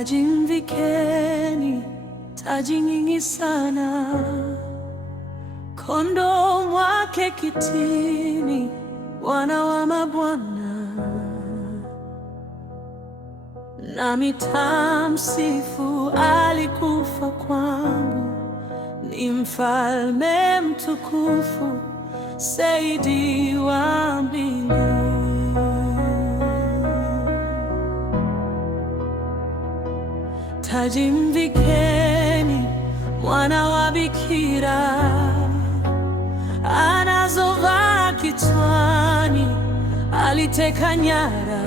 Taji mvikeni, taji nyingi sana, kondoo wake kitini, Bwana wa mabwana. Nami tamsifu, alikufa kwangu, ni mfalme mtukufu, Saidi wa mbingu. Taji mvikeni, mwana wa bikira, anazovaa kichwani, aliteka nyara.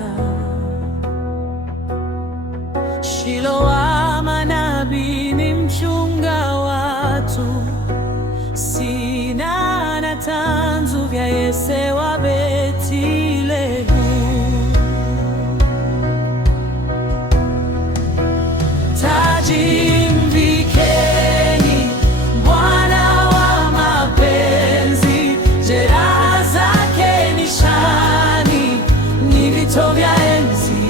Shilo wa manabii, ni mchunga watu, Sina na tanzu vya Yese wa Betlehemu. Taji mvikeni, Bwana wa mapenzi, jeraha zake nishani, ni vito vya enzi.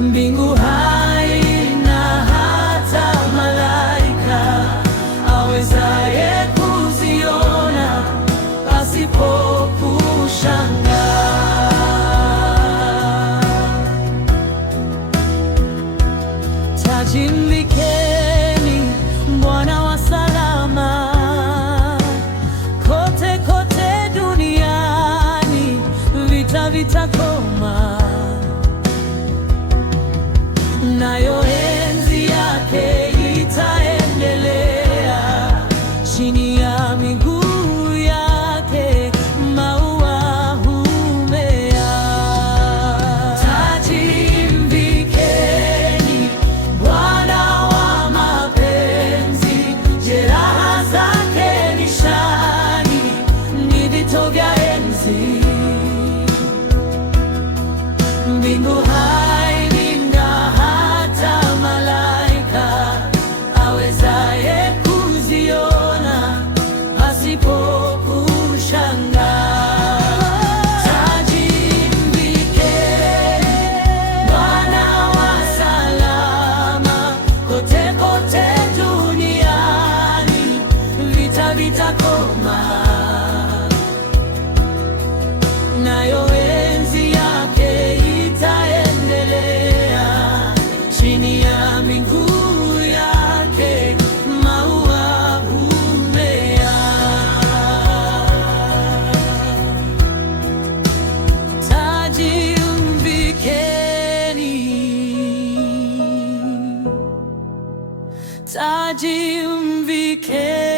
Mbingu haina hata malaika awezaye kuziona pasipo kushangaa. Taji mvikeni, Bwana wa salama, kote kote duniani vita vitakoma, nayo enzi yake itaendelea. Chini ya miguu yake maua humea. Taji mvikeni, Bwana wa mapenzi, jeraha zake nishani, ni vito vya enzi. Mbingu haina hata malaika awezaye kuziona pasipo kushangaa. Taji mvikeni, Bwana wa salama, kote kote duniani vita vitakoma, nayo enzi yake itaendelea. Chini ya miguu yake maua humea. Taji mvikeni, taji mvikeni.